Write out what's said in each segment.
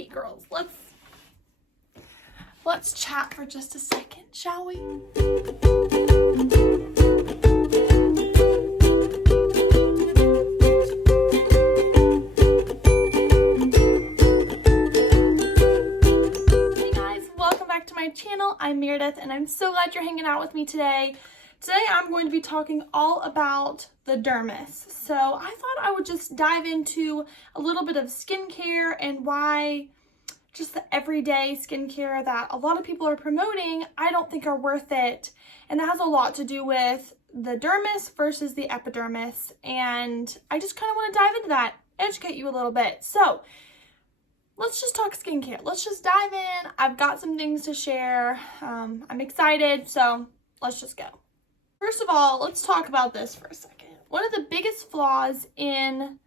coffee, girls. Let's chat for just a second, shall we? Hey guys, welcome back to my channel. I'm Meredith and I'm so glad you're hanging out with me today. Today I'm going to be talking all about the dermis. So I thought I would just dive into a little bit of skincare and why just the everyday skincare that a lot of people are promoting, I don't think are worth it. And that has a lot to do with the dermis versus the epidermis. And I just kind of want to dive into that, educate you a little bit. So let's just talk skincare. Let's just dive in. I've got some things to share. I'm excited, so let's just go. First of all, let's talk about this for a second. One of the biggest flaws in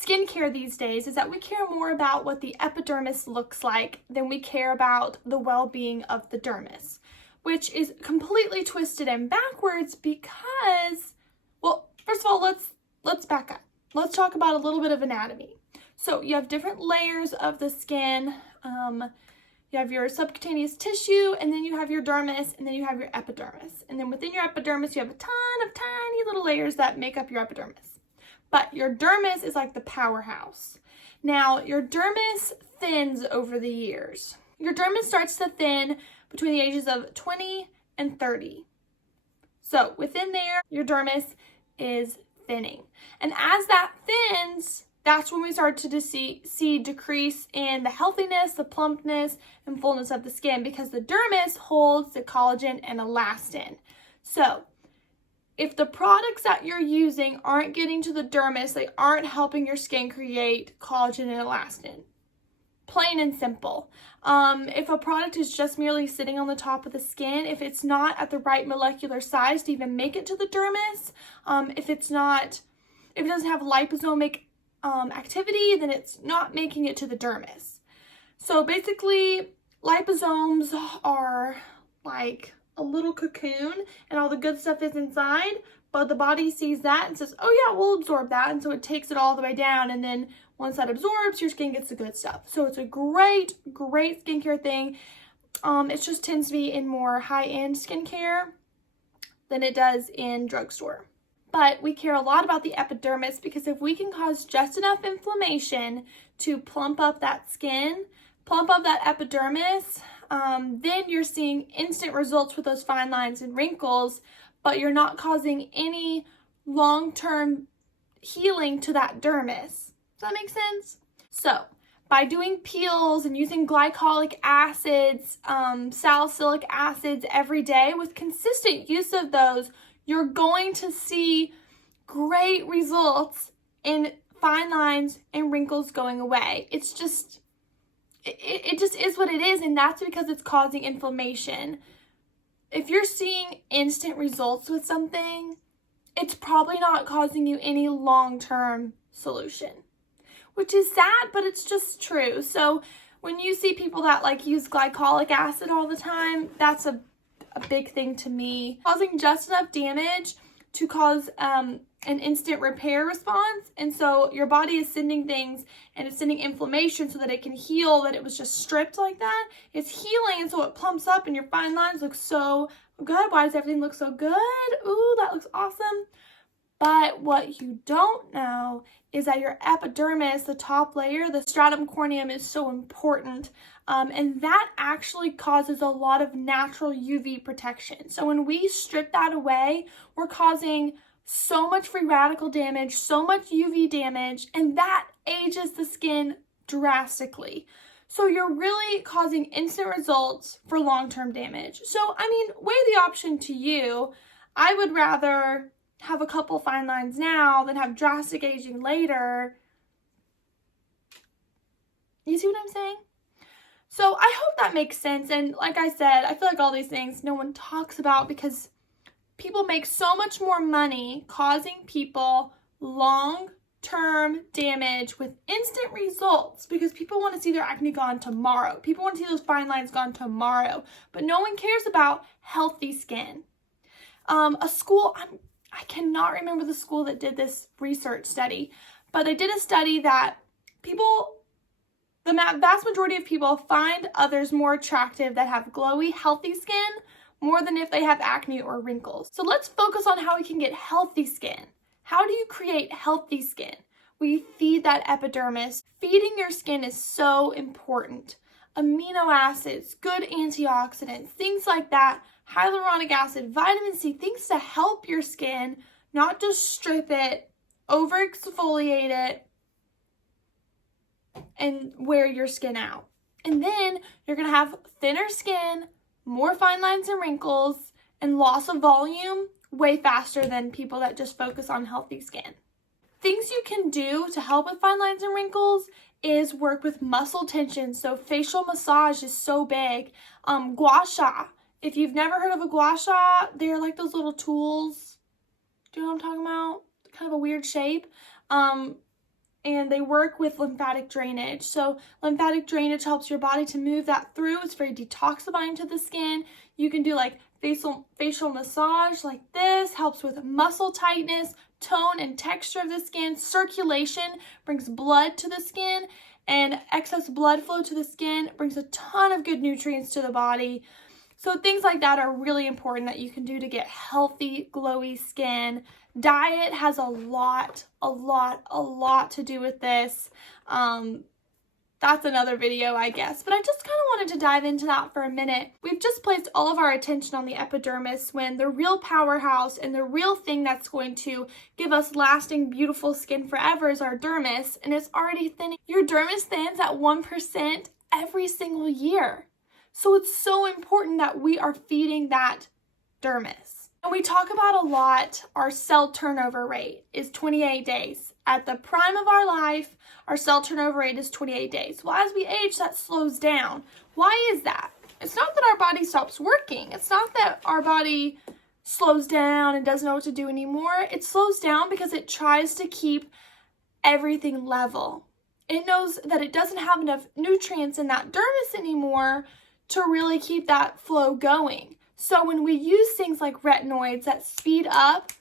skincare these days is that we care more about what the epidermis looks like than we care about the well-being of the dermis, which is completely twisted and backwards because, well, first of all, let's back up. Let's talk about a little bit of anatomy. So you have different layers of the skin. You have your subcutaneous tissue, and then you have your dermis, and then you have your epidermis. And then within your epidermis, you have a ton of tiny little layers that make up your epidermis. But your dermis is like the powerhouse. Now, your dermis thins over the years. Your dermis starts to thin between the ages of 20 and 30. So within there, your dermis is thinning. And as that thins, that's when we start to see decrease in the healthiness, the plumpness, and fullness of the skin because the dermis holds the collagen and elastin. So if the products that you're using aren't getting to the dermis, they aren't helping your skin create collagen and elastin. Plain and simple. If a product is just merely sitting on the top of the skin, if it's not at the right molecular size to even make it to the dermis, if it doesn't have liposomic activity, then it's not making it to the dermis. So basically, liposomes are like a little cocoon and all the good stuff is inside, but the body sees that and says, oh yeah, we'll absorb that. And so it takes it all the way down. And then once that absorbs, your skin gets the good stuff. So it's a great skincare thing. It just tends to be in more high-end skincare than it does in drugstore. But we care a lot about the epidermis because if we can cause just enough inflammation to plump up that skin, plump up that epidermis, then you're seeing instant results with those fine lines and wrinkles, but you're not causing any long-term healing to that dermis. Does that make sense? So by doing peels and using glycolic acids, salicylic acids every day, with consistent use of those, you're going to see great results in fine lines and wrinkles going away. It's just, it just is what it is, and that's because it's causing inflammation. If you're seeing instant results with something, it's probably not causing you any long-term solution, which is sad, but it's just true. So when you see people that like use glycolic acid all the time, that's a big thing to me. Causing just enough damage to cause an instant repair response. And so your body is sending things and it's sending inflammation so that it can heal, that it was just stripped like that. It's healing, and so it plumps up and your fine lines look so good. Why does everything look so good? Ooh, that looks awesome. But what you don't know is that your epidermis, the top layer, the stratum corneum, is so important. And that actually causes a lot of natural UV protection. So when we strip that away, we're causing so much free radical damage, so much UV damage, and that ages the skin drastically. So you're really causing instant results for long-term damage. So, I mean, weigh the option to you. I would rather have a couple fine lines now than have drastic aging later. You see what I'm saying? So I hope that makes sense. And like I said, I feel like all these things no one talks about because people make so much more money causing people long-term damage with instant results because people want to see their acne gone tomorrow. People want to see those fine lines gone tomorrow. But no one cares about healthy skin. I cannot remember the school that did this research study, but they did a study that the The vast majority of people find others more attractive that have glowy, healthy skin more than if they have acne or wrinkles. So let's focus on how we can get healthy skin. How do you create healthy skin? We feed that epidermis. Feeding your skin is so important. Amino acids, good antioxidants, things like that, hyaluronic acid, vitamin C, things to help your skin, not just strip it, over exfoliate it, and wear your skin out. And then you're gonna have thinner skin, more fine lines and wrinkles, and loss of volume way faster than people that just focus on healthy skin. Things you can do to help with fine lines and wrinkles is work with muscle tension. So facial massage is so big. Gua sha. If you've never heard of a gua sha, they're like those little tools. Do you know what I'm talking about? Kind of a weird shape. And they work with lymphatic drainage. So lymphatic drainage helps your body to move that through. It's very detoxifying to the skin. You can do like facial massage like this, helps with muscle tightness, tone and texture of the skin. Circulation brings blood to the skin, and excess blood flow to the skin brings a ton of good nutrients to the body. So things like that are really important that you can do to get healthy, glowy skin. Diet has a lot to do with this. That's another video, I guess. But I just kind of wanted to dive into that for a minute. We've just placed all of our attention on the epidermis when the real powerhouse and the real thing that's going to give us lasting, beautiful skin forever is our dermis, and it's already thinning. Your dermis thins at 1% every single year. So it's so important that we are feeding that dermis. And we talk about a lot, our cell turnover rate is 28 days. At the prime of our life, our cell turnover rate is 28 days. Well, as we age, that slows down. Why is that? It's not that our body stops working. It's not that our body slows down and doesn't know what to do anymore. It slows down because it tries to keep everything level. It knows that it doesn't have enough nutrients in that dermis anymore to really keep that flow going. So when we use things like retinoids that speed up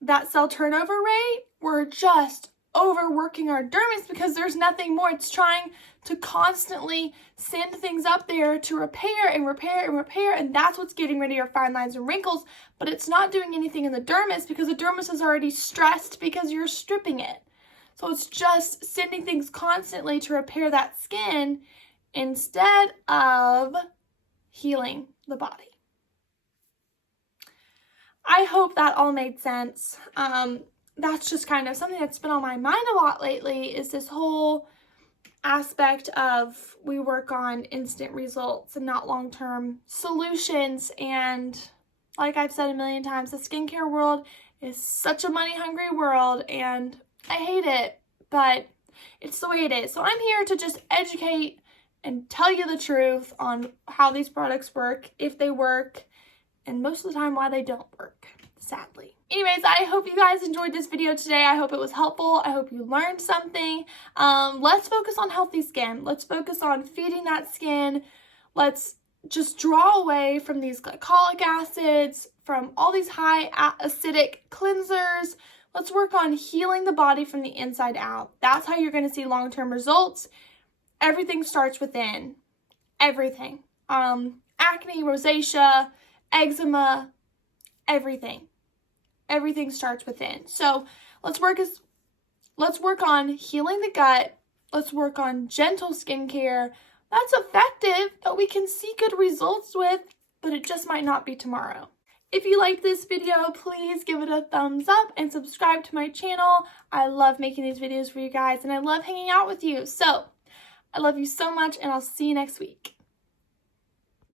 that cell turnover rate, we're just overworking our dermis because there's nothing more. It's trying to constantly send things up there to repair and repair and repair, and that's what's getting rid of your fine lines and wrinkles, but it's not doing anything in the dermis because the dermis is already stressed because you're stripping it. So it's just sending things constantly to repair that skin instead of healing the body. I hope that all made sense. That's just kind of something that's been on my mind a lot lately, is this whole aspect of we work on instant results and not long-term solutions. And like I've said a million times, the skincare world is such a money-hungry world, and I hate it, but it's the way it is. So I'm here to just educate and tell you the truth on how these products work, if they work, and most of the time why they don't work, sadly. Anyways, I hope you guys enjoyed this video today. I hope it was helpful. I hope you learned something. Let's focus on healthy skin. Let's focus on feeding that skin. Let's just draw away from these glycolic acids, from all these high acidic cleansers. Let's work on healing the body from the inside out. That's how you're going to see long-term results. Everything starts within. Everything. Acne, rosacea, eczema, everything. Everything starts within. So let's work on healing the gut. Let's work on gentle skincare. That's effective, that we can see good results with, but it just might not be tomorrow. If you liked this video, please give it a thumbs up and subscribe to my channel. I love making these videos for you guys, and I love hanging out with you. So I love you so much, and I'll see you next week.